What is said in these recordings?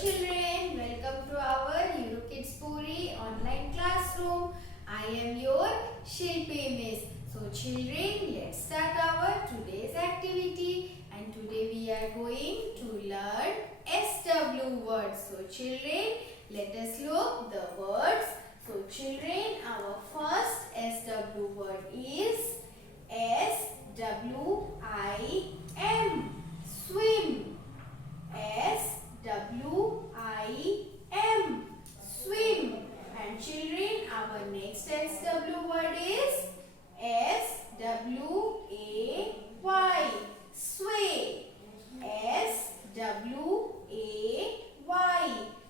children, welcome to our EuroKids Puri online classroom. I am your Shilpi Miss. So children, let's start our today's activity, and today we are going to learn SW words. So children, let us look the words. So children, our first SW word is SWIM, swim. SWIM, swim. And children, our next SW word is SWAY, sway. SWAY,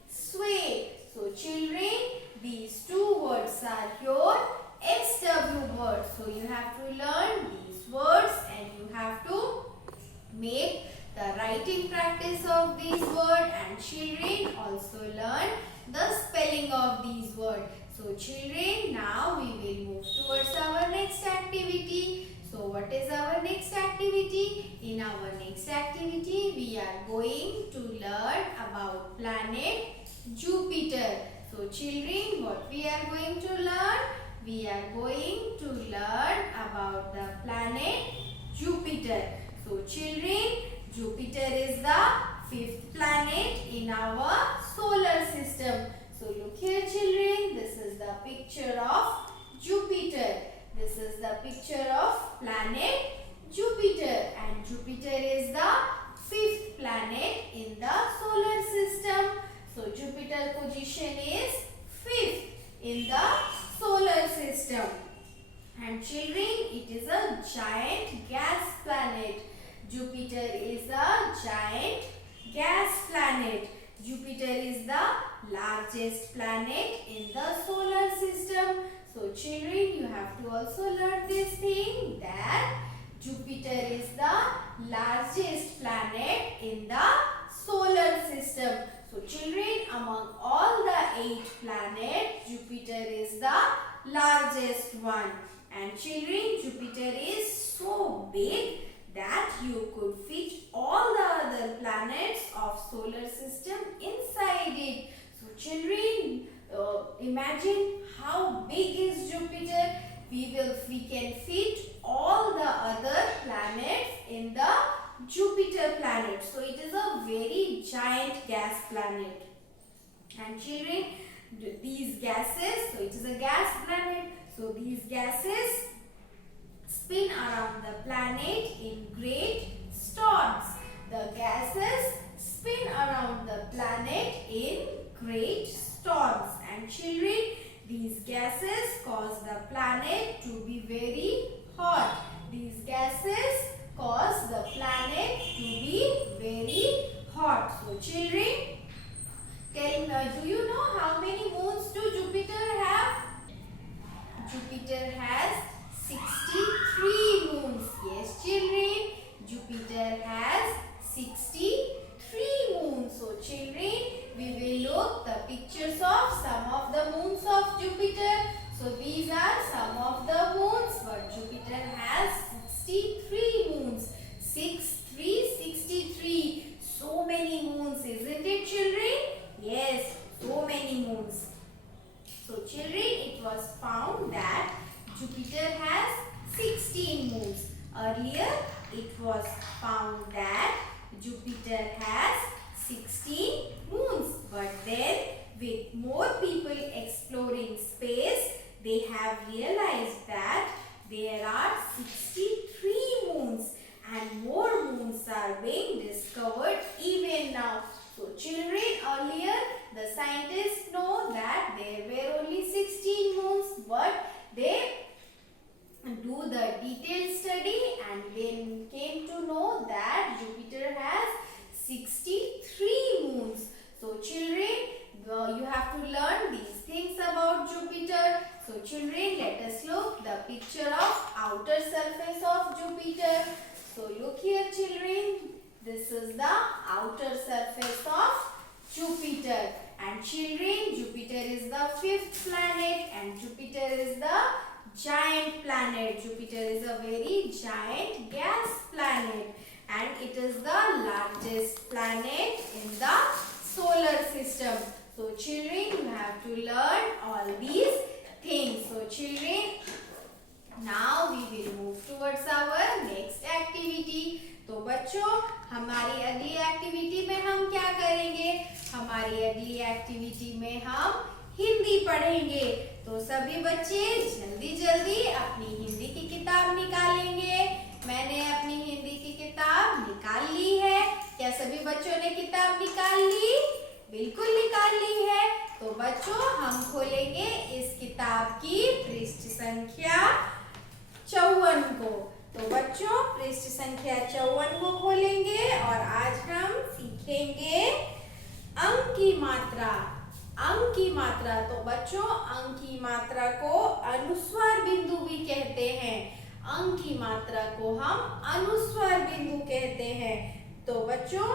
sway. So children, these two words are your SW words. So you have to learn these words and you have to make the writing practice of these words, and children also learn the spelling of these words. So children, now we will move towards our next activity. So what is our next activity? In our next activity, we are going to learn about planet Jupiter. So children, what we are going to learn? We are going to learn about the planet Jupiter. So children, Jupiter is the fifth planet in our solar system. So look here children, this is the picture of Jupiter. This is the picture of planet Jupiter, and Jupiter is the fifth planet in the solar system. So Jupiter position is fifth in the solar system. And children, it is a giant gas planet. Jupiter is a giant gas planet. Jupiter is the largest planet in the solar system. So children, you have to also learn this thing that Jupiter is the largest planet in the solar system. So children, among all the 8 planets, Jupiter is the largest one. And children, Jupiter is so big that you could fit all the other planets of solar system inside it. So children, imagine how big is Jupiter. We can fit all the other planets in the Jupiter planet. So it is a very giant gas planet. And children, these gases, so it is a gas planet. So these gases spin around the planet in great storms. The gases spin around the planet in great storms. And children, these gases cause the planet to be very hot. These gases cause the planet to be very hot. So children, do you know how many moons do Jupiter have? Jupiter has 63 moons. Yes children, Jupiter has 63 moons. So children, we will look the pictures of some of the moons of Jupiter. So these are some of the moons, but Jupiter has 63 moons. 63. So many moons, isn't it children? Yes, so many moons. So children, it was found that Jupiter has 16 moons. Earlier, it was found that Jupiter has 16 moons. But then, with more people exploring space, they have realized that there are 63 moons, and more moons are being discovered even now. So children, earlier the scientists know that there were only 16 moons, but they do the detailed study and then came to know that Jupiter has 63 moons. So children, you have to learn these things about Jupiter. So children, let us look the picture of outer surface of Jupiter. So look here children, this is the outer surface of Jupiter. And children, Jupiter is the fifth planet and Jupiter is the giant planet. Jupiter is a very giant gas planet and it is the largest planet in the solar system. So children, you have to learn all these things. So children, now we will move towards our next activity. तो बच्चों, हमारी अगली activity में हम क्या करेंगे? हमारी अगली एक्टिविटी में हम हिंदी पढ़ेंगे। तो सभी बच्चे जल्दी जल्दी अपनी हिंदी की किताब निकालेंगे। मैंने अपनी हिंदी की किताब निकाल ली है। क्या सभी बच्चों ने किताब निकाल ली? बिल्कुल निकाल ली है। तो बच्चों, हम खोलेंगे इस किताब की पृष्ठ संख्या 54 को। तो बच्चों, पृष्ठ संख्या 54 को खोलेंगे और आज हम सीखेंगे अंक की मात्रा। अंक की मात्रा। तो बच्चों, अंक की मात्रा को अनुस्वार बिंदु भी कहते हैं। अंक की मात्रा को हम अनुस्वार बिंदु कहते हैं। तो बच्चों,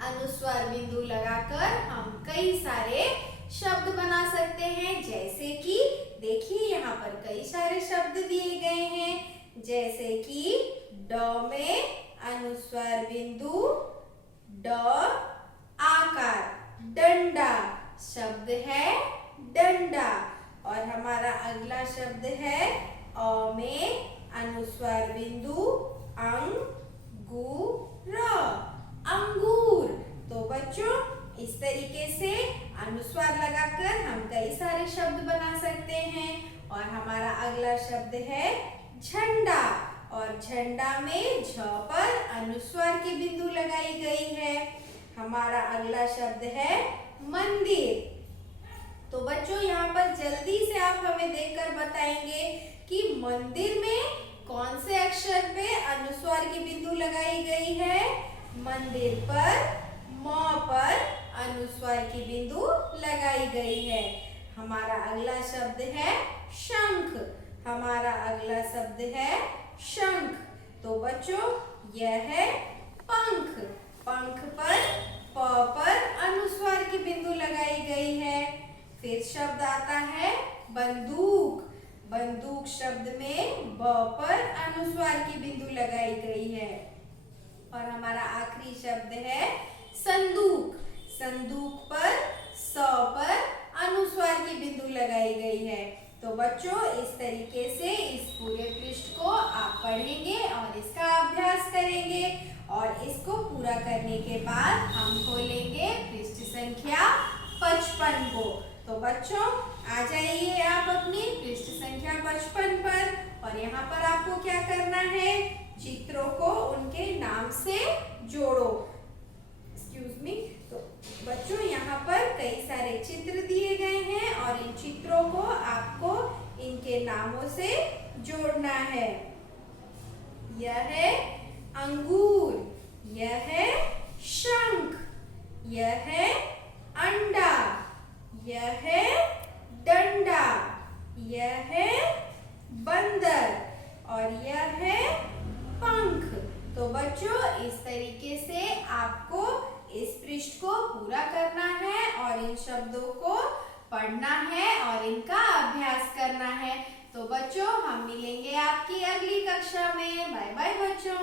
अनुस्वार बिंदु लगाकर हम कई सारे शब्द बना सकते हैं। जैसे कि देखिए, यहाँ पर कई सारे शब्द दिए गए हैं। जैसे कि ड में अनुस्वार बिंदु, ड आकार, डंडा शब्द है डंडा। और हमारा अगला शब्द है अ में अनुस्वार बिंदु, अंगूर, अंगूर। तो बच्चों, इस तरीके से अनुस्वार लगाकर हम कई सारे शब्द बना सकते हैं। और हमारा अगला शब्द है झंडा। और झंडा में झ पर अनुस्वार की बिंदु लगाई गई है। हमारा अगला शब्द है मंदिर। तो बच्चों, यहाँ पर जल्दी से आप हमें देखकर बताएंगे कि मंदिर में कौन से अक्षर पे अनुस्वार की बिंदु लगाई गई है? मंदिर पर म पर अनुस्वार की बिंदु लगाई गई है। हमारा अगला शब्द है शंख। हमारा अगला शब्द है शंख। तो बच्चों, यह है पंख। पंख पर प पर अनुस्वार की बिंदु लगाई गई है। फिर शब्द आता है बंदूक। बंदूक शब्द में ब पर अनुस्वार की बिंदु लगाई गई है। और हमारा आखिरी शब्द है संदूक। संदूक पर स पर अनुस्वार की बिंदु लगाई गई है। तो बच्चों, इस तरीके से इस पूरे पृष्ठ को आप पढ़ेंगे और इसका अभ्यास करेंगे। और इसको पूरा करने के बाद हम खोलेंगे पृष्ठ संख्या 55 को। तो बच्चों, आ जाइए आप अपनी पृष्ठ संख्या 55 पर। और यहाँ पर आपको क्या करना है? चित्रों को उनके नाम से जोड़ो। Excuse me. तो बच्चों, यहाँ पर कई सारे चित्र दिए गए हैं और इन चित्रों को आपको इनके नामों से जोड़ना है। यह है अंगूर, यह है शंख, यह है अंडा, यह है डंडा, यह है बंदर और यह है पंख। तो बच्चों, इस तरीके से आपको इस पृष्ठ को पूरा करना है और इन शब्दों को पढ़ना है और इनका अभ्यास करना है। तो बच्चों, हम मिलेंगे आपकी अगली कक्षा में। बाय बाय बच्चों।